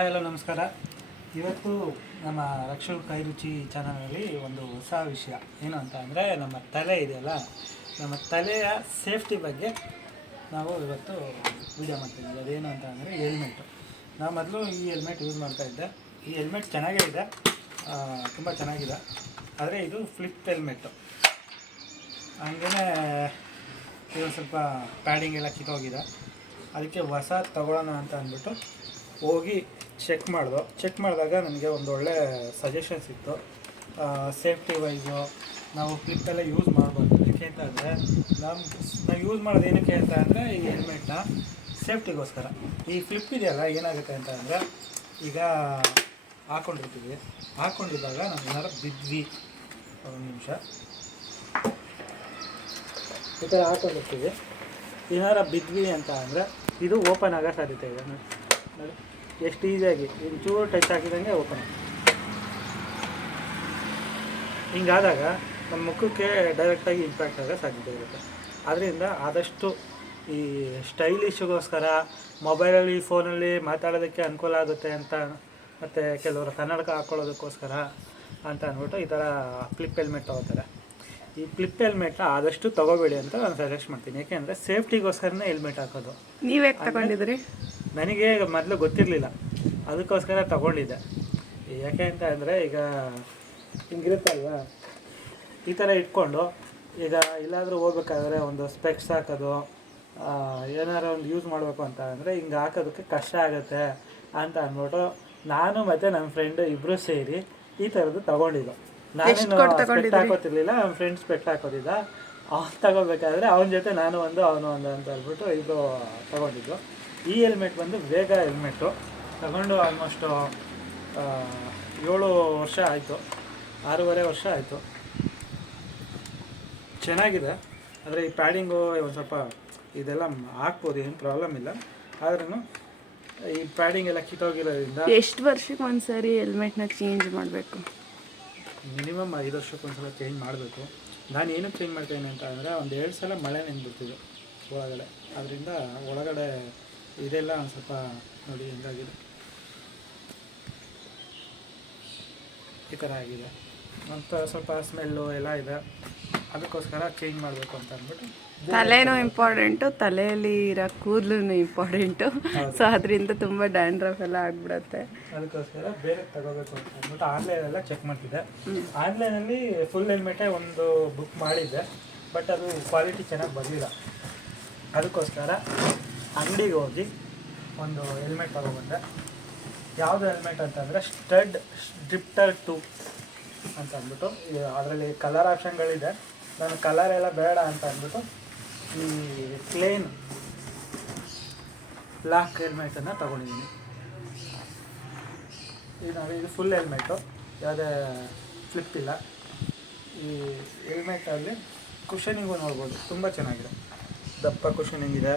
Hi hello ನಮಸ್ಕಾರ. ಇವತ್ತು ನಮ್ಮ ರಕ್ಷು ಕೈ ರುಚಿ ಚಾನಲಲ್ಲಿ ಒಂದು ಹೊಸ ವಿಷಯ ಏನು ಅಂತ ಅಂದರೆ ನಮ್ಮ ತಲೆ ಇದೆಯಲ್ಲ, ನಮ್ಮ ತಲೆಯ ಸೇಫ್ಟಿ ಬಗ್ಗೆ ನಾವು ಇವತ್ತು ವಿಡಿಯೋ ಮಾಡ್ತಿದ್ದೀವಿ. ಅದೇನು ಅಂತ ಅಂದರೆ ಹೆಲ್ಮೆಟ್ಟು. ನಾವು ಮೊದಲು ಈ ಹೆಲ್ಮೆಟ್ ಯೂಸ್ ಮಾಡ್ತಾಯಿದ್ದೆ. ಈ ಹೆಲ್ಮೆಟ್ ಚೆನ್ನಾಗೇ ಇದೆ, ತುಂಬ ಚೆನ್ನಾಗಿದೆ. ಆದರೆ ಇದು ಫ್ಲಿಪ್ ಹೆಲ್ಮೆಟ್ಟು. ಹಂಗೇ ಇದು ಸ್ವಲ್ಪ ಪ್ಯಾಡಿಂಗ್ ಎಲ್ಲ ಕಿತ್ತೋಗಿದೆ. ಅದಕ್ಕೆ ಹೊಸ ತೊಗೊಳ್ಳೋಣ ಅಂತ ಅಂದ್ಬಿಟ್ಟು ಹೋಗಿ ಚೆಕ್ ಮಾಡಿದಾಗ ನನಗೆ ಒಂದು ಒಳ್ಳೆ ಸಜೆಷನ್ ಸಿಕ್ತು. ಸೇಫ್ಟಿ ವೈಸು ನಾವು ಕ್ಲಿಪ್ಪೆಲ್ಲ ಯೂಸ್ ಮಾಡ್ಬೋದು. ಏನಕ್ಕೆ ಅಂತ ಅಂದರೆ ನಾವು ಯೂಸ್ ಮಾಡೋದು ಏನಕ್ಕೆ ಅಂತ ಅಂದರೆ ಈ ಹೆಲ್ಮೆಟ್ನ ಸೇಫ್ಟಿಗೋಸ್ಕರ. ಈ ಫ್ಲಿಪ್ ಇದೆಯಲ್ಲ, ಏನಾಗುತ್ತೆ ಅಂತ ಅಂದರೆ ಈಗ ಹಾಕ್ಕೊಂಡಿದ್ದಾಗ ನಾವು ಏನಾರು ಬಿದ್ವಿ, ಒಂದು ನಿಮಿಷ ಈ ಥರ ಹಾಕೊಂಡಿರ್ತೀವಿ, ಏನಾರು ಬಿದ್ವಿ ಅಂತ ಅಂದರೆ ಇದು ಓಪನ್ ಆಗೋ ಸಾಧ್ಯತೆ ಇದೆ. ನೋಡಿ ಎಷ್ಟು ಈಸಿಯಾಗಿ ಒಂಚೂರು ಟಚ್ ಹಾಕಿದಂಗೆ ಓಪನ್ ಆಗುತ್ತೆ. ಹಿಂಗಾದಾಗ ನಮ್ಮ ಮುಖಕ್ಕೆ ಡೈರೆಕ್ಟಾಗಿ ಇಂಪ್ಯಾಕ್ಟ್ ಆಗೋ ಸಾಧ್ಯತೆ ಇರುತ್ತೆ. ಆದ್ದರಿಂದ ಆದಷ್ಟು ಈ ಸ್ಟೈಲಿಶ್ಗೋಸ್ಕರ ಮೊಬೈಲಲ್ಲಿ ಫೋನಲ್ಲಿ ಮಾತಾಡೋದಕ್ಕೆ ಅನುಕೂಲ ಆಗುತ್ತೆ ಅಂತ, ಮತ್ತು ಕೆಲವರು ಕನ್ನಡಕ ಹಾಕ್ಕೊಳ್ಳೋದಕ್ಕೋಸ್ಕರ ಅಂತ ಅಂದ್ಬಿಟ್ಟು ಈ ಥರ ಫ್ಲಿಪ್ ಹೆಲ್ಮೆಟ್ ತೊಗೋತಾರೆ. ಈ ಫ್ಲಿಪ್ ಹೆಲ್ಮೆಟ್ನ ಆದಷ್ಟು ತೊಗೋಬೇಡಿ ಅಂತ ನಾನು ಸಜೆಸ್ಟ್ ಮಾಡ್ತೀನಿ. ಯಾಕೆಂದರೆ ಸೇಫ್ಟಿಗೋಸ್ಕರನೇ ಹೆಲ್ಮೆಟ್ ಹಾಕೋದು. ನೀವು ಯಾಕೆ ತಗೊಂಡಿದ್ರಿ? ನನಗೆ ಮೊದಲು ಗೊತ್ತಿರಲಿಲ್ಲ, ಅದಕ್ಕೋಸ್ಕರ ತೊಗೊಂಡಿದ್ದೆ. ಯಾಕೆ ಅಂತ ಅಂದರೆ ಈಗ ಹಿಂಗಿರುತ್ತಲ್ವ, ಈ ಥರ ಇಟ್ಕೊಂಡು ಈಗ ಎಲ್ಲಾದರೂ ಹೋಗ್ಬೇಕಾದ್ರೆ ಒಂದು ಸ್ಪೆಕ್ಸ್ ಹಾಕೋದು, ಏನಾರು ಒಂದು ಯೂಸ್ ಮಾಡಬೇಕು ಅಂತ ಅಂದರೆ ಹಿಂಗೆ ಹಾಕೋದಕ್ಕೆ ಕಷ್ಟ ಆಗುತ್ತೆ ಅಂತ ಅಂದ್ಬಿಟ್ಟು ನಾನು ಮತ್ತು ನನ್ನ ಫ್ರೆಂಡು ಇಬ್ಬರು ಸೇರಿ ಈ ಥರದ್ದು ತೊಗೊಂಡಿದ್ದು. ನಾನೇನು ಸ್ಪೆಕ್ಟ್ ಹಾಕೋತಿರ್ಲಿಲ್ಲ, ನಮ್ಮ ಫ್ರೆಂಡ್ಸ್ ಸ್ಪೆಕ್ಟ್ ಹಾಕೋದಿದ್ದ. ಅವ್ನು ತಗೋಬೇಕಾದ್ರೆ ಅವನ ಜೊತೆ ನಾನು ಒಂದು ಅವನು ಒಂದು ಅಂತ ಹೇಳ್ಬಿಟ್ಟು ಇಬ್ಬರು ತೊಗೊಂಡಿದ್ದು. ಈ ಹೆಲ್ಮೆಟ್ ಬಂದು ವೇಗ ಹೆಲ್ಮೆಟ್ಟು ತಗೊಂಡು ಆಲ್ಮೋಸ್ಟು 7 ವರ್ಷ ಆಯಿತು, 6.5 ವರ್ಷ ಆಯಿತು. ಚೆನ್ನಾಗಿದೆ. ಆದರೆ ಈ ಪ್ಯಾಡಿಂಗು ಒಂದು ಸ್ವಲ್ಪ ಇದೆಲ್ಲ ಹಾಕ್ಬೋದು, ಏನು ಪ್ರಾಬ್ಲಮ್ ಇಲ್ಲ. ಆದ್ರೂ ಈ ಪ್ಯಾಡಿಂಗ್ ಎಲ್ಲ ಕಿತ್ತೋಗಿರೋದ್ರಿಂದ ಎಷ್ಟು ವರ್ಷಕ್ಕೆ ಒಂದ್ಸರಿ ಹೆಲ್ಮೆಟ್ನ ಚೇಂಜ್ ಮಾಡಬೇಕು? ಮಿನಿಮಮ್ 5 ವರ್ಷಕ್ಕೊಂದ್ಸಲ ಚೇಂಜ್ ಮಾಡಬೇಕು. ನಾನು ಏನಕ್ಕೆ ಚೇಂಜ್ ಮಾಡ್ತೀನಿ ಅಂತ ಅಂದರೆ ಒಂದು 2 ಸಲ ಮಳೆ ನಿಂತ್ಬಿಡ್ತಿದೆ ಒಳಗಡೆ. ಅದರಿಂದ ಒಳಗಡೆ ಇದೆಲ್ಲ ಒಂದು ಸ್ವಲ್ಪ ನೋಡಿ ಹೆಂಗಾಗಿದೆ, ಈ ಥರ ಆಗಿದೆ. ಮತ್ತು ಸ್ವಲ್ಪ ಸ್ಮೆಲ್ಲು ಎಲ್ಲ ಇದೆ. ಅದಕ್ಕೋಸ್ಕರ ಚೇಂಜ್ ಮಾಡಬೇಕು ಅಂತ ಅಂದ್ಬಿಟ್ಟು. ತಲೆನೂ ಇಂಪಾರ್ಟೆಂಟು, ತಲೆಯಲ್ಲಿ ಇರೋ ಕೂದಲು ಇಂಪಾರ್ಟೆಂಟು. ಸೊ ಅದರಿಂದ ತುಂಬ ಡ್ಯಾಂಡ್ರಫ್ ಎಲ್ಲ ಆಗಿಬಿಡುತ್ತೆ. ಅದಕ್ಕೋಸ್ಕರ ಬೇರೆ ತಗೋಬೇಕು ಅಂತ ಅಂದ್ಬಿಟ್ಟು ಆನ್ಲೈನೆಲ್ಲ ಚೆಕ್ ಮಾಡ್ತಿದ್ದೆ. ಆನ್ಲೈನಲ್ಲಿ ಫುಲ್ ಹೆಲ್ಮೆಟೇ ಒಂದು ಬುಕ್ ಮಾಡಿದ್ದೆ, ಬಟ್ ಅದು ಕ್ವಾಲಿಟಿ ಚೆನ್ನಾಗಿ ಬರಲಿಲ್ಲ. ಅದಕ್ಕೋಸ್ಕರ ಅಂಗಡಿಗೆ ಹೋಗಿ ಒಂದು ಹೆಲ್ಮೆಟ್ ತೊಗೊಬಂದೆ. ಯಾವುದು ಹೆಲ್ಮೆಟ್ ಅಂತಂದರೆ ಸ್ಟಡ್ ಡ್ರಿಫ್ಟರ್ 2 ಅಂತ ಅಂದ್ಬಿಟ್ಟು. ಅದರಲ್ಲಿ ಕಲರ್ ಆಪ್ಷನ್ಗಳಿದೆ. ನಾನು ಕಲರ್ ಎಲ್ಲ ಬೇಡ ಅಂತ ಅಂದ್ಬಿಟ್ಟು ಈ ಪ್ಲೇನ್ ಬ್ಲ್ಯಾಕ್ ಹೆಲ್ಮೆಟನ್ನು ತೊಗೊಂಡಿದ್ದೀನಿ. ಈಗ ನೋಡಿ, ಇದು ಫುಲ್ ಹೆಲ್ಮೆಟು, ಯಾವುದೇ ಫ್ಲಿಪ್ ಇಲ್ಲ. ಈ ಹೆಲ್ಮೆಟಲ್ಲಿ ಕುಷನಿಂಗು ನೋಡ್ಬೋದು, ತುಂಬ ಚೆನ್ನಾಗಿದೆ. ದಪ್ಪ ಕುಷನಿಂಗ್ ಇದೆ.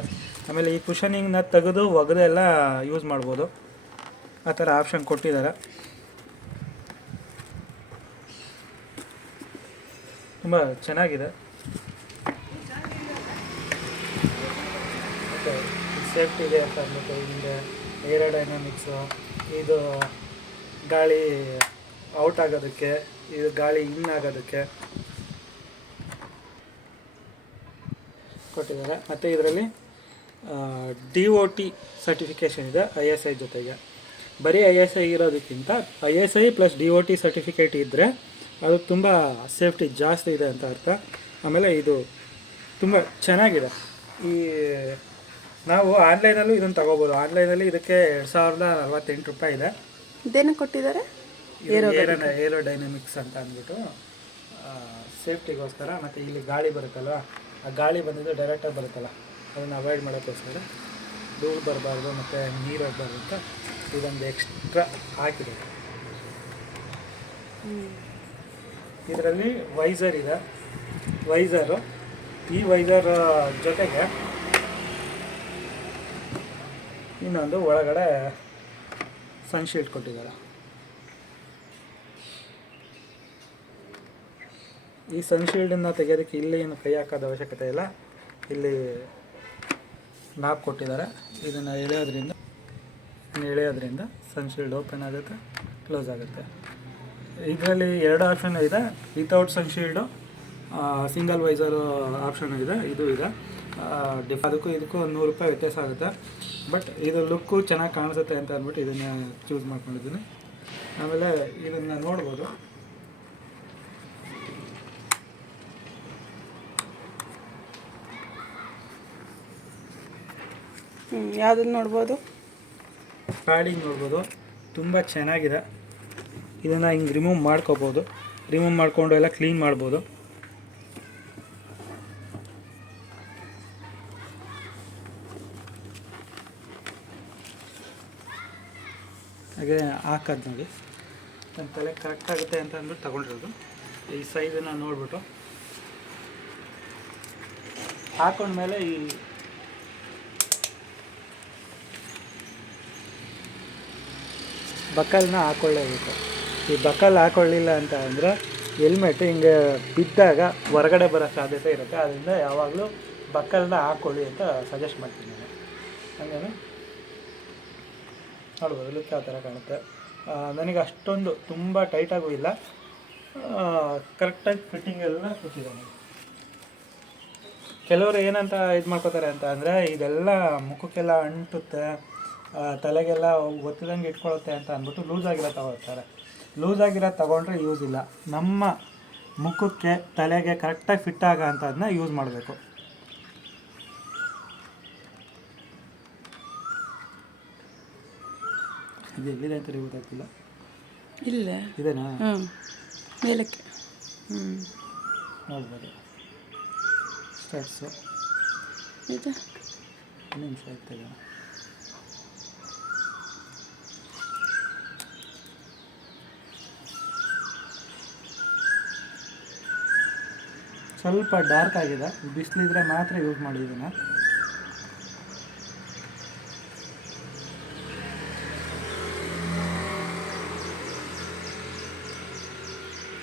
ಆಮೇಲೆ ಈ ಕುಷನಿಂಗ್ನ ತೆಗೆದು ಒಗೆದೆಲ್ಲ ಯೂಸ್ ಮಾಡ್ಬೋದು, ಆ ಥರ ಆಪ್ಷನ್ ಕೊಟ್ಟಿದ್ದಾರೆ. ತುಂಬ ಚೆನ್ನಾಗಿದೆ. ಮತ್ತು ಸೇಫ್ಟಿ ಇದೆ ಅಂತ ಅಂದ್ಬಿಟ್ಟು ಹಿಂದೆ ಏರೋಡೈನಾಮಿಕ್ಸು, ಇದು ಗಾಳಿ ಔಟ್ ಆಗೋದಕ್ಕೆ, ಇದು ಗಾಳಿ ಇನ್ ಆಗೋದಕ್ಕೆ ಕೊಟ್ಟಿದ್ದಾರೆ. ಮತ್ತು ಇದರಲ್ಲಿ DOT ಸರ್ಟಿಫಿಕೇಷನ್ ಇದೆ ISI ಜೊತೆಗೆ. ಬರೀ ISI ಇರೋದಕ್ಕಿಂತ ISI plus DOT certificate ಇದ್ದರೆ ಅದು ತುಂಬ ಸೇಫ್ಟಿ ಜಾಸ್ತಿ ಇದೆ ಅಂತ ಅರ್ಥ. ಆಮೇಲೆ ಇದು ತುಂಬ ಚೆನ್ನಾಗಿದೆ. ಈ ನಾವು ಆನ್ಲೈನಲ್ಲೂ ಇದನ್ನು ತೊಗೋಬೋದು. ಆನ್ಲೈನಲ್ಲಿ ಇದಕ್ಕೆ 2048 ರೂಪಾಯಿ ಇದೆ. ಇದೇನು ಕೊಟ್ಟಿದ್ದಾರೆ? ಏರೋಡೈನಮಿಕ್ಸ್ ಅಂತ ಅಂದ್ಬಿಟ್ಟು ಸೇಫ್ಟಿಗೋಸ್ಕರ. ಮತ್ತು ಇಲ್ಲಿ ಗಾಳಿ ಬರುತ್ತಲ್ವ, ಆ ಗಾಳಿ ಬಂದಿದ್ದು ಡೈರೆಕ್ಟಾಗಿ ಬರುತ್ತಲ್ಲ, ಅದನ್ನು ಅವಾಯ್ಡ್ ಮಾಡೋಕ್ಕೋಸ್ಕರ, ಧೂಳು ಬರಬಾರ್ದು ಮತ್ತು ನೀರು ಹೋಗಬಾರ್ದು ಅಂತ ಇದೊಂದು ಎಕ್ಸ್ಟ್ರಾ ಹಾಕಿದೆ. ಇದರಲ್ಲಿ ವೈಸರ್ ಇದೆ. ವೈಸರು, ಈ ವೈಸರ್ ಜೊತೆಗೆ ಇನ್ನೊಂದು ಒಳಗಡೆ ಸನ್ಶೀಲ್ಡ್ ಕೊಟ್ಟಿದ್ದಾರೆ. ಈ ಸನ್ಶೀಲ್ಡನ್ನು ತೆಗೆಯೋದಕ್ಕೆ ಇಲ್ಲಿ ಏನು ಕೈ ಹಾಕೋದ ಅವಶ್ಯಕತೆ ಇಲ್ಲ. ಇಲ್ಲಿ ನಾಪ್ ಕೊಟ್ಟಿದ್ದಾರೆ. ಇದನ್ನು ಎಳೆಯೋದ್ರಿಂದ ಎಳೆಯೋದ್ರಿಂದ ಸನ್ಶೀಲ್ಡ್ ಓಪನ್ ಆಗುತ್ತೆ, ಕ್ಲೋಸ್ ಆಗುತ್ತೆ. ಇದರಲ್ಲಿ 2 ಆಪ್ಷನ್ ಇದೆ, ವಿತೌಟ್ ಸನ್ಶೀಲ್ಡು, ಸಿಂಗಲ್ ವೈಸರು ಆಪ್ಷನ್ ಇದೆ, ಇದು ಇದೆ. ಅದಕ್ಕೂ ಇದಕ್ಕೂ ₹100 ವ್ಯತ್ಯಾಸ ಆಗುತ್ತೆ. ಬಟ್ ಇದು ಲುಕ್ಕು ಚೆನ್ನಾಗಿ ಕಾಣಿಸುತ್ತೆ ಅಂತ ಅಂದ್ಬಿಟ್ಟು ಇದನ್ನು ಚೂಸ್ ಮಾಡ್ಕೊಂಡಿದ್ದೀನಿ. ಆಮೇಲೆ ಇದನ್ನು ನೋಡ್ಬೋದು, ಯಾವುದನ್ನು ನೋಡ್ಬೋದು, ಪ್ಯಾಡಿಂಗ್ ನೋಡ್ಬೋದು, ತುಂಬ ಚೆನ್ನಾಗಿದೆ. ಇದನ್ನು ಹಿಂಗೆ ರಿಮೂವ್ ಮಾಡ್ಕೋಬೋದು, ರಿಮೂವ್ ಮಾಡಿಕೊಂಡು ಎಲ್ಲ ಕ್ಲೀನ್ ಮಾಡ್ಬೋದು. ಹಾಗೆ ಹಾಕೋದು ನೋಡಿ, ನನ್ನ ತಲೆ ಕರೆಕ್ಟ್ ಆಗುತ್ತೆ ಅಂತ ಅಂದ್ಬಿಟ್ಟು ತಗೊಂಡಿರೋದು. ಈ ಸೈಜನ್ನು ನೋಡ್ಬಿಟ್ಟು ಹಾಕೊಂಡ್ಮೇಲೆ ಈ ಬಕಲ್ನ ಹಾಕ್ಕೊಳ್ಳೇಬೇಕು. ಈ ಬಕಲ್ ಹಾಕ್ಕೊಳ್ಳಿಲ್ಲ ಅಂತ ಅಂದರೆ ಹೆಲ್ಮೆಟ್ ಹಿಂಗೆ ಬಿದ್ದಾಗ ಹೊರಗಡೆ ಬರೋ ಸಾಧ್ಯತೆ ಇರುತ್ತೆ. ಅದರಿಂದ ಯಾವಾಗಲೂ ಬಕಲ್ನ ಹಾಕ್ಕೊಳ್ಳಿ ಅಂತ ಸಜೆಸ್ಟ್ ಮಾಡ್ತೀನಿ ನಾನು. ಹಾಗೇನೆ ನೋಡ್ಬೋದು ಲುಕ್ ಯಾವ ಥರ ಕಾಣುತ್ತೆ. ನನಗೆ ಅಷ್ಟೊಂದು ತುಂಬ ಟೈಟಾಗೂ ಇಲ್ಲ, ಕರೆಕ್ಟಾಗಿ ಫಿಟ್ಟಿಂಗ್ ಎಲ್ಲ ಕೊಟ್ಟಿದ್ದಾನೆ. ಕೆಲವರು ಏನಂತ ಇದು ಮಾಡ್ಕೋತಾರೆ ಅಂತ ಅಂದರೆ ಇದೆಲ್ಲ ಮುಖಕ್ಕೆಲ್ಲ ಅಂಟುತ್ತೆ, ತಲೆಗೆಲ್ಲ ಗೊತ್ತಿದಂಗೆ ಇಟ್ಕೊಳ್ಳುತ್ತೆ ಅಂತ ಅಂದ್ಬಿಟ್ಟು ಲೂಸಾಗಿರೋ ತಗೊಳ್ತಾರೆ. ಲೂಸಾಗಿರೋ ತಗೊಂಡ್ರೆ ಯೂಸ್ ಇಲ್ಲ. ನಮ್ಮ ಮುಖಕ್ಕೆ ತಲೆಗೆ ಕರೆಕ್ಟಾಗಿ ಫಿಟ್ ಆಗೋ ಅಂಥದ್ದನ್ನ ಯೂಸ್ ಮಾಡಬೇಕು. ಇದು ಎಲ್ಲಿದೆ ಅಂತ ಗೊತ್ತಾಗ್ತಿಲ್ಲ. ಇಲ್ಲ ಇದೇನಾ? ಮೇಲಕ್ಕೆ ನೋಡ್ಬೋದು. ಸ್ಟಡ್ಸು ಇದು ನಿಮಿಷ ಇರ್ತದೆ. ಸ್ವಲ್ಪ ಡಾರ್ಕ್ ಆಗಿದೆ, ಬಿಸಿಲಿದ್ರೆ ಮಾತ್ರ ಯೂಸ್ ಮಾಡಿ ಇದನ್ನು.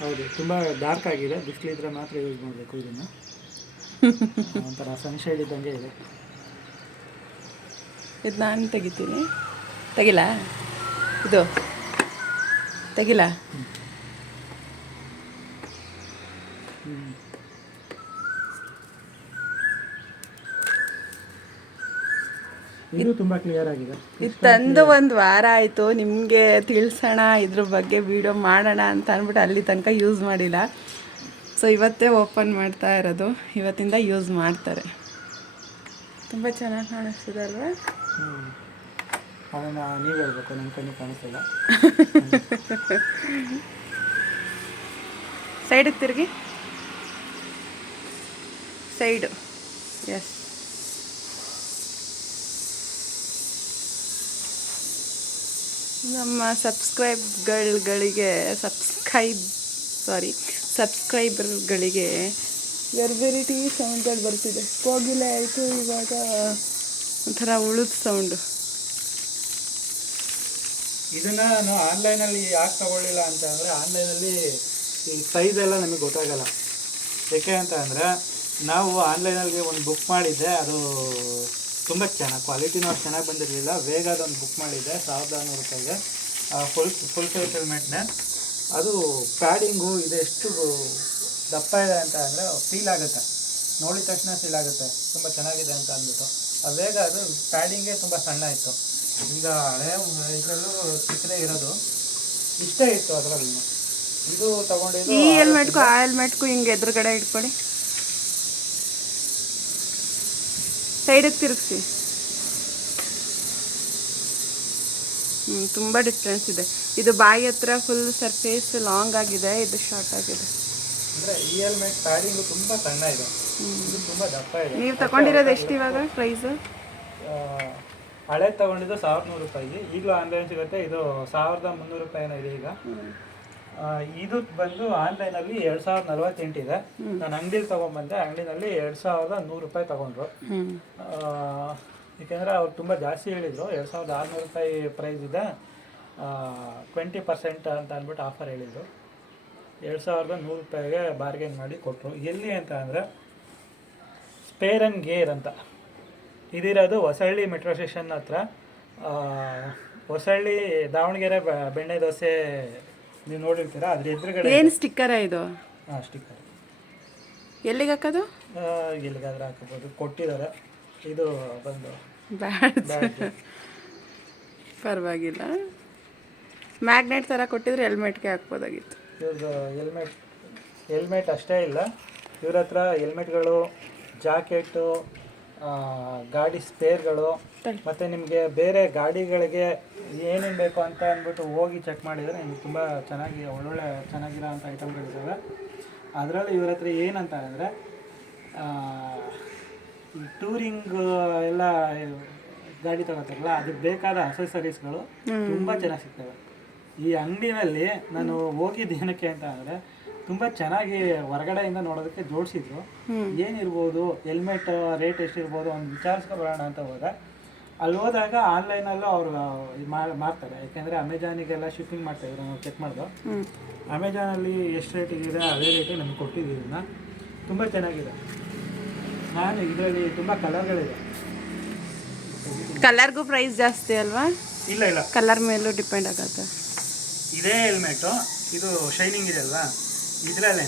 ಹೌದು, ತುಂಬ ಡಾರ್ಕ್ ಆಗಿದೆ, ಬಿಸಿಲಿದ್ರೆ ಮಾತ್ರ ಯೂಸ್ ಮಾಡಬೇಕು ಇದನ್ನು. ಒಂಥರ ಸನ್ಶೇಡ್ ಇದ್ದಂಗೆ ಇದೆ. ಇದು ನಾನು ತೆಗಿತೀನಿ. ತೆಗಿಲ್ಲ, ಇದು ತೆಗಿಲ್ಲ. ಇದು ತುಂಬ ಕ್ಲಿಯರ್ ಆಗಿದೆ. ಇದು ತಂದು 1 ವಾರ ಆಯಿತು. ನಿಮಗೆ ತಿಳಿಸೋಣ ಇದ್ರ ಬಗ್ಗೆ ವಿಡಿಯೋ ಮಾಡೋಣ ಅಂತ ಅಂದ್ಬಿಟ್ಟು ಅಲ್ಲಿ ತನಕ ಯೂಸ್ ಮಾಡಿಲ್ಲ. ಸೊ ಇವತ್ತೇ ಓಪನ್ ಮಾಡ್ತಾ ಇರೋದು, ಇವತ್ತಿಂದ ಯೂಸ್ ಮಾಡ್ತಾರೆ. ತುಂಬ ಚೆನ್ನಾಗಿ ಕಾಣಿಸ್ತಿದೆ ಅಲ್ವಾ? ಅದನ್ನು ನೀವು ಹೇಳ್ಬೇಕು, ನನ್ನ ಕಣ್ಣು ಕಾಣಿಸ್ತಿಲ್ಲ. ಸೈಡಿಗೆ ತಿರುಗಿ, ಸೈಡು. ಎಸ್, ನಮ್ಮ ಸಬ್ಸ್ಕ್ರೈಬರ್ಗಳಿಗೆ ವೆರೈಟಿ ಸೌಂಡ್ಗಳು ಬರ್ತಿದೆ. ಕೋಗಿಲೆ ಆಯಿತು, ಇವಾಗ ಒಂಥರ ಉಳಿದ ಸೌಂಡು. ಇದನ್ನು ನಾನು ಆನ್ಲೈನಲ್ಲಿ ಯಾಕೆ ತಗೊಳ್ಳಿಲ್ಲ ಅಂತ ಅಂದರೆ, ಆನ್ಲೈನಲ್ಲಿ ಈ ಸೈಜ್ ಎಲ್ಲ ನಮಗೆ ಗೊತ್ತಾಗಲ್ಲ. ಏಕೆ ಅಂತ ಅಂದರೆ, ನಾವು ಆನ್ಲೈನಲ್ಲಿ ಒಂದು ಬುಕ್ ಮಾಡಿದ್ದೆ, ಅದು ತುಂಬ ಚೆನ್ನಾಗಿ ಕ್ವಾಲಿಟಿನೂ ಅಷ್ಟು ಚೆನ್ನಾಗಿ ಬಂದಿರಲಿಲ್ಲ. ವೇಗದೊಂದು ಬುಕ್ ಮಾಡಿದ್ದೆ ₹1200 ಫುಲ್ ಫೇಸ್ ಹೆಲ್ಮೆಟ್ನೇ. ಅದು ಪ್ಯಾಡಿಂಗು ಇದೆಷ್ಟು ದಪ್ಪ ಇದೆ ಅಂತ ಅಂದರೆ ಫೀಲ್ ಆಗುತ್ತೆ, ನೋಡಿದ ತಕ್ಷಣ ಫೀಲ್ ಆಗುತ್ತೆ ತುಂಬ ಚೆನ್ನಾಗಿದೆ ಅಂತ ಅಂದ್ಬಿಟ್ಟು. ಆ ವೇಗ ಅದು ಪ್ಯಾಡಿಂಗೇ ತುಂಬ ಸಣ್ಣ ಇತ್ತು. ಈಗ ಹಳೆ ಇದರಲ್ಲೂ ಚಿಕ್ಕದೇ ಇರೋದು, ಇಷ್ಟೇ ಇತ್ತು ಅದರಲ್ಲಿ. ಇದು ತಗೊಂಡಿದ್ದು ಈ ಹೆಲ್ಮೆಟ್ಗೂ ಆ ಹೆಲ್ಮೆಟ್ಗೂ ಹಿಂಗೆ ಎದುರುಗಡೆ ಇಟ್ಕೊಳ್ಳಿ, ಸೈಡಿಗೆ ತಿರುಗಿಸಿ. ತುಂಬ ಡಿಫ್ರೆನ್ಸ್ ಇದೆ. ಇದು ಬಾಯಿ ಹತ್ರ ಫುಲ್ ಸರ್ಫೇಸ್ ಲಾಂಗ್ ಆಗಿದೆ, ಇದು ಶಾರ್ಟ್ ಆಗಿದೆ. ಅಂದರೆ ಈ ಹೆಲ್ಮೆಟ್ ಪ್ಯಾಡಿಂಗು ತುಂಬ ಸಣ್ಣ ಇದೆ, ಇದು ತುಂಬ ದಪ್ಪ ಇದೆ. ನೀವು ತಗೊಂಡಿರೋದು ಎಷ್ಟು ಇವಾಗ ಪ್ರೈಸು? ಹಳೆ ತಗೊಂಡಿದ್ದು ₹1100, ಈಗಲೂ ಆನ್ಲೈನ್ ಸಿಗುತ್ತೆ. ಇದು ₹1300 ಇದೆ ಈಗ. ಇದು ಬಂದು ಆನ್ಲೈನಲ್ಲಿ 2048 ಇದೆ. ನಾನು ಅಂಗಡಿಲಿ ತೊಗೊಂಬಂದೆ, ಅಂಗಡಿನಲ್ಲಿ ₹2100 ತಗೊಂಡ್ರು. ಏಕೆಂದರೆ ಅವ್ರು ತುಂಬ ಜಾಸ್ತಿ ಹೇಳಿದರು. ₹2600 ಪ್ರೈಸ್ ಇದೆ, 20% ಅಂತ ಅಂದ್ಬಿಟ್ಟು ಆಫರ್ ಹೇಳಿದರು. ₹2100 ಬಾರ್ಗೇನ್ ಮಾಡಿ ಕೊಟ್ಟರು. ಎಲ್ಲಿ ಅಂತ ಅಂದರೆ ಸ್ಪೇರ್ ಆ್ಯಂಡ್ ಗೇರ್ ಅಂತ ಇದಿರೋದು ಹೊಸಳ್ಳಿ ಮೆಟ್ರೋ ಸ್ಟೇಷನ್ ಹತ್ರ. ಹೊಸಳ್ಳಿ ದಾವಣಗೆರೆ ಬೆಣ್ಣೆ ದೋಸೆ ನೀವು ನೋಡಿರ್ತೀರಾ, ಅದ್ರ ಎದುರುಗಡೆ ಏನು ಸ್ಟಿಕ್ಕರ ಇದು? ಹಾಂ, ಸ್ಟಿಕ್ಕರ್. ಎಲ್ಲಿಗೆ ಹಾಕೋದು? ಎಲ್ಲಿಗಾದ್ರೆ ಹಾಕೋಬೋದು, ಕೊಟ್ಟಿದ್ದಾರೆ. ಇದು ಬಂದು ಬ್ಯಾಡ್, ಪರವಾಗಿಲ್ಲ. ಮ್ಯಾಗ್ನೆಟ್ ಥರ ಕೊಟ್ಟಿದ್ರೆ ಹೆಲ್ಮೆಟ್ಗೆ ಹಾಕ್ಬೋದಾಗಿತ್ತು. ಇವ್ರದ್ದು ಹೆಲ್ಮೆಟ್ ಅಷ್ಟೇ ಇಲ್ಲ, ಇವ್ರ ಹತ್ರ ಹೆಲ್ಮೆಟ್ಗಳು, ಜಾಕೆಟು, ಗಾಡಿ ಸ್ಪೇರ್ಗಳು, ಮತ್ತು ನಿಮಗೆ ಬೇರೆ ಗಾಡಿಗಳಿಗೆ ಏನೇನು ಬೇಕು ಅಂತ ಅಂದ್ಬಿಟ್ಟು ಹೋಗಿ ಚೆಕ್ ಮಾಡಿದರೆ ನಿಮ್ಗೆ ತುಂಬ ಚೆನ್ನಾಗಿ ಒಳ್ಳೊಳ್ಳೆ ಚೆನ್ನಾಗಿರೋ ಅಂಥ ಐಟಮ್ಗಳಿದ್ದಾವೆ. ಅದರಲ್ಲಿ ಇವ್ರ ಹತ್ರ ಏನಂತ ಅಂದರೆ ಈ ಟೂರಿಂಗ್ ಎಲ್ಲ ಗಾಡಿ ತಗೋತಾರಲ್ಲ, ಅದಕ್ಕೆ ಬೇಕಾದ ಅಸೆಸರೀಸ್ಗಳು ತುಂಬ ಚೆನ್ನಾಗಿ ಸಿಗ್ತವೆ. ಈ ಅಂಗಡಿನಲ್ಲಿ ನಾನು ಹೋಗಿದ್ದು ಏನಕ್ಕೆ ಅಂತ ಅಂದರೆ ತುಂಬ ಚೆನ್ನಾಗಿ ಹೊರಗಡೆಯಿಂದ ನೋಡೋದಕ್ಕೆ ಜೋಡಿಸಿದ್ರು. ಏನಿರ್ಬೋದು, ಹೆಲ್ಮೆಟ್ ರೇಟ್ ಎಷ್ಟಿರ್ಬೋದು ಒಂದು ವಿಚಾರಿಸ್ಕೊಬರೋಣ ಅಂತ ಹೋದೆ. ಅಲ್ಲಿ ಹೋದಾಗ ಆನ್ಲೈನಲ್ಲೂ ಅವರು ಮಾರ್ತಾರೆ, ಯಾಕೆಂದರೆ ಅಮೆಜಾನಿಗೆಲ್ಲ ಶಿಪ್ಪಿಂಗ್ ಮಾಡ್ತಾಯಿದ್ರು. ನಾವು ಚೆಕ್ ಮಾಡಿದ್ರು, ಅಮೆಜಾನಲ್ಲಿ ಎಷ್ಟು ರೇಟಿಗಿದೆ ಅದೇ ರೇಟಿಗೆ ನಮಗೆ ಕೊಟ್ಟಿದ್ದೀವಿ. ಇದನ್ನು ತುಂಬ ಚೆನ್ನಾಗಿದೆ. ನಾನು ಇದರಲ್ಲಿ ತುಂಬ ಕಲರ್ಗಳಿದೆ. ಕಲರ್ಗೂ ಪ್ರೈಸ್ ಜಾಸ್ತಿ ಅಲ್ವಾ? ಇಲ್ಲ ಇಲ್ಲ, ಕಲರ್ ಮೇಲೂ ಡಿಪೆಂಡ್ ಆಗುತ್ತೆ. ಇದೇ ಹೆಲ್ಮೆಟು, ಇದು ಶೈನಿಂಗ್ ಇದೆ ಅಲ್ವಾ, ಇದರಲ್ಲೇ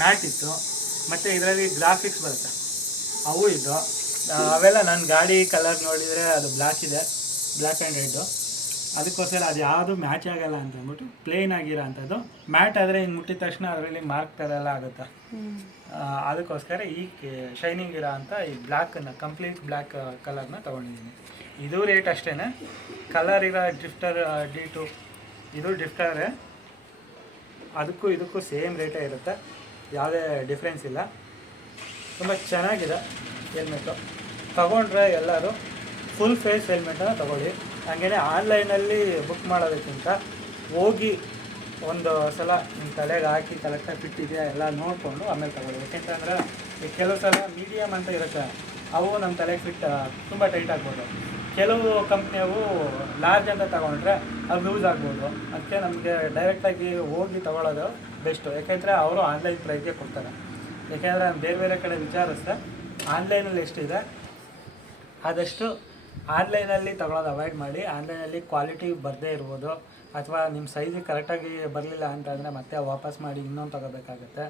ಮ್ಯಾಟ್ ಇತ್ತು, ಮತ್ತು ಇದರಲ್ಲಿ ಗ್ರಾಫಿಕ್ಸ್ ಬರುತ್ತೆ, ಅವು ಇದ್ದು. ಅವೆಲ್ಲ ನನ್ನ ಗಾಡಿ ಕಲರ್ ನೋಡಿದರೆ ಅದು ಬ್ಲ್ಯಾಕ್ ಇದೆ, ಬ್ಲ್ಯಾಕ್ ಆ್ಯಂಡ್ ರೆಡ್ಡು. ಅದಕ್ಕೋಸ್ಕರ ಅದು ಯಾವುದು ಮ್ಯಾಚ್ ಆಗಲ್ಲ ಅಂತ ಅಂದ್ಬಿಟ್ಟು ಪ್ಲೇನ್ ಆಗಿರೋ ಅಂಥದ್ದು. ಮ್ಯಾಟ್ ಆದರೆ ಹಿಂಗೆ ಮುಟ್ಟಿದ ತಕ್ಷಣ ಅದರಲ್ಲಿ ಮಾರ್ಕ್ ಥರ ಎಲ್ಲ ಆಗುತ್ತೆ. ಅದಕ್ಕೋಸ್ಕರ ಈ ಶೈನಿಂಗ್ ಇರೋ ಅಂಥ ಈ ಬ್ಲ್ಯಾಕನ್ನು, ಕಂಪ್ಲೀಟ್ ಬ್ಲ್ಯಾಕ್ ಕಲರ್ನ ತೊಗೊಂಡಿದ್ದೀನಿ. ಇದು ರೇಟ್ ಅಷ್ಟೇ. ಕಲರ್ ಇರೋ ಡ್ರಿಫ್ಟರ್ D2, ಇದು ಡ್ರಿಫ್ಟರೇ, ಅದಕ್ಕೂ ಇದಕ್ಕೂ ಸೇಮ್ ರೇಟೇ ಇರುತ್ತೆ, ಯಾವುದೇ ಡಿಫ್ರೆನ್ಸ್ ಇಲ್ಲ. ತುಂಬ ಚೆನ್ನಾಗಿದೆ ಹೆಲ್ಮೆಟ್ಟು. ತೊಗೊಂಡ್ರೆ ಎಲ್ಲರೂ ಫುಲ್ ಫೇಸ್ ಹೆಲ್ಮೆಟನ್ನು ತೊಗೊಳ್ಳಿ. ಹಾಗೆಯೇ ಆನ್ಲೈನಲ್ಲಿ ಬುಕ್ ಮಾಡೋದಕ್ಕಿಂತ ಹೋಗಿ ಒಂದು ಸಲ ನಿಮ್ಮ ತಲೆಗೆ ಹಾಕಿ ಕರೆಕ್ಟಾಗಿ ಫಿಟ್ ಇದೆಯಾ ಎಲ್ಲ ನೋಡಿಕೊಂಡು ಆಮೇಲೆ ತೊಗೊಳ್ಳಿ. ಯಾಕೆಂತಂದ್ರೆ ಕೆಲವು ಸಲ ಮೀಡಿಯಮ್ ಅಂತ ಇರುತ್ತೆ, ಅವು ನಮ್ಮ ತಲೆಗೆ ಫಿಟ್ ತುಂಬ ಟೈಟ್ ಆಗ್ಬೋದು. ಕೆಲವು ಕಂಪ್ನಿಯವು ಲಾರ್ಜ್ ಅಂತ ತೊಗೊಂಡ್ರೆ ಅದು ಲೂಸ್ ಆಗ್ಬೋದು. ಅದಕ್ಕೆ ನಮಗೆ ಡೈರೆಕ್ಟಾಗಿ ಹೋಗಿ ತೊಗೊಳ್ಳೋದು ಬೆಸ್ಟು. ಯಾಕೆಂದರೆ ಅವರು ಆನ್ಲೈನ್ ಪ್ರೈಸ್ಗೆ ಕೊಡ್ತಾರೆ. ಯಾಕೆಂದರೆ ನಾನು ಬೇರೆ ಬೇರೆ ಕಡೆ ವಿಚಾರಿಸ್ದೆ, ಆನ್ಲೈನಲ್ಲಿ ಎಷ್ಟಿದೆ ಆದಷ್ಟು ಆನ್ಲೈನಲ್ಲಿ ತೊಗೊಳೋದು ಅವಾಯ್ಡ್ ಮಾಡಿ. ಆನ್ಲೈನಲ್ಲಿ ಕ್ವಾಲಿಟಿ ಬರದೇ ಇರ್ಬೋದು, ಅಥವಾ ನಿಮ್ಮ ಸೈಜಿಗೆ ಕರೆಕ್ಟಾಗಿ ಬರಲಿಲ್ಲ ಅಂತಂದರೆ ಮತ್ತೆ ವಾಪಸ್ ಮಾಡಿ ಇನ್ನೊಂದು ತೊಗೋಬೇಕಾಗುತ್ತೆ.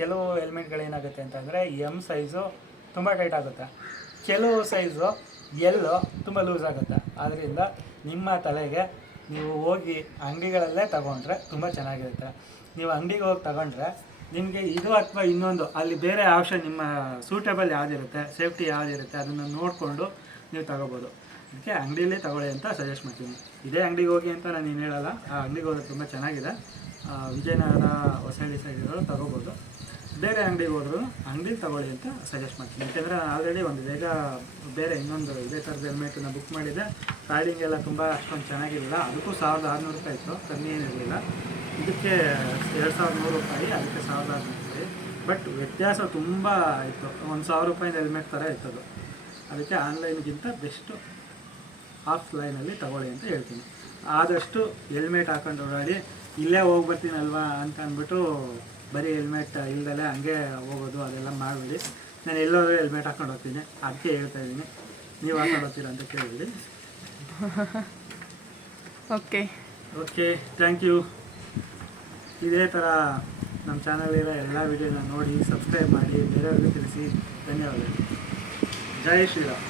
ಕೆಲವು ಹೆಲ್ಮೆಟ್ಗಳೇನಾಗುತ್ತೆ ಅಂತಂದರೆ ಎಮ್ ಸೈಜು ತುಂಬ ಟೈಟ್ ಆಗುತ್ತೆ, ಕೆಲವು ಸೈಜು ಎಲ್ಲು ತುಂಬ ಲೂಸ್ ಆಗುತ್ತೆ. ಆದ್ದರಿಂದ ನಿಮ್ಮ ತಲೆಗೆ ನೀವು ಹೋಗಿ ಅಂಗಡಿಗಳಲ್ಲೇ ತಗೊಂಡ್ರೆ ತುಂಬ ಚೆನ್ನಾಗಿರುತ್ತೆ. ನೀವು ಅಂಗಡಿಗೆ ಹೋಗಿ ತಗೊಂಡ್ರೆ ನಿಮಗೆ ಇದು ಅಥವಾ ಇನ್ನೊಂದು ಅಲ್ಲಿ ಬೇರೆ ಆಪ್ಷನ್ ನಿಮ್ಮ ಸೂಟೇಬಲ್ ಯಾವುದಿರುತ್ತೆ, ಸೇಫ್ಟಿ ಯಾವುದಿರುತ್ತೆ ಅದನ್ನು ನೋಡಿಕೊಂಡು ನೀವು ತಗೋಬೋದು. ಅದಕ್ಕೆ ಅಂಗಡಿಯಲ್ಲೇ ತಗೊಳ್ಳಿ ಅಂತ ಸಜೆಸ್ಟ್ ಮಾಡ್ತೀನಿ. ಇದೇ ಅಂಗಡಿಗೆ ಹೋಗಿ ಅಂತ ನಾನು ಏನು ಹೇಳಲ್ಲ, ಆ ಅಂಗಡಿಗೆ ಹೋದ್ರೆ ತುಂಬ ಚೆನ್ನಾಗಿದೆ. ವಿಜಯನಗರ, ಹೊಸಳ್ಳಿ ಸೈಡ್ಗಳು ತಗೋಬೋದು. ಬೇರೆ ಅಂಗಡಿಗೆ ಹೋದ್ರೂ ಅಂಗಡಿಗೆ ತಗೊಳ್ಳಿ ಅಂತ ಸಜೆಸ್ಟ್ ಮಾಡ್ತೀನಿ. ಯಾಕೆಂದರೆ ನಾನು ಆಲ್ರೆಡಿ ಒಂದು ಬೇರೆ ಇನ್ನೊಂದು ಇದೇ ಥರದ ಹೆಲ್ಮೆಟನ್ನು ಬುಕ್ ಮಾಡಿದ್ದೆ. ಪ್ಯಾಡಿಂಗ್ ಎಲ್ಲ ತುಂಬ ಅಷ್ಟೊಂದು ಚೆನ್ನಾಗಿರಲಿಲ್ಲ, ಅದಕ್ಕೂ 1600 ರೂಪಾಯಿ ಇತ್ತು, ಕಮ್ಮಿ ಏನಿರಲಿಲ್ಲ. ಇದಕ್ಕೆ 2100 ರೂಪಾಯಿ, ಅದಕ್ಕೆ 1600 ರೂಪಾಯಿ. ಬಟ್ ವ್ಯತ್ಯಾಸ ತುಂಬ ಇತ್ತು, 1000 ರೂಪಾಯಿಂದ ಹೆಲ್ಮೆಟ್ ಥರ ಇರ್ತದು. ಅದಕ್ಕೆ ಆನ್ಲೈನ್ಗಿಂತ ಬೆಸ್ಟು ಆಫ್ಲೈನಲ್ಲಿ ತಗೊಳ್ಳಿ ಅಂತ ಹೇಳ್ತೀನಿ. ಆದಷ್ಟು ಹೆಲ್ಮೆಟ್ ಹಾಕೊಂಡು ಓಡಾಡಿ. ಇಲ್ಲೇ ಹೋಗಿ ಬರ್ತೀನಲ್ವಾ ಅಂತ ಅಂದ್ಬಿಟ್ಟು ಬರೀ ಹೆಲ್ಮೆಟ್ ಇಲ್ದಲೆ ಹಂಗೆ ಹೋಗೋದು ಅದೆಲ್ಲ ಮಾಡಬೇಡಿ. ನಾನು ಎಲ್ಲೋದ್ರೂ ಹೆಲ್ಮೆಟ್ ಹಾಕೊಂಡು ಹೋಗ್ತೀನಿ, ಅದಕ್ಕೆ ಹೇಳ್ತಾ ಇದ್ದೀನಿ. ನೀವು ಹಾಕೊಂಡು ಹೋಗ್ತೀರಾ ಅಂತ ಕೇಳಿಬಿಡಿ. Okay, thank you. ಇದೇ ಥರ ನಮ್ಮ ಚಾನಲಿರೋ ಎಲ್ಲ ವೀಡಿಯೋನ ನೋಡಿ ಸಬ್ಸ್ಕ್ರೈಬ್ ಮಾಡಿ, ಬೇರೆಯವ್ರಿಗೆ ತಿಳಿಸಿ. ಧನ್ಯವಾದಗಳು. ಜೈ ಶ್ರೀರಾಮ್.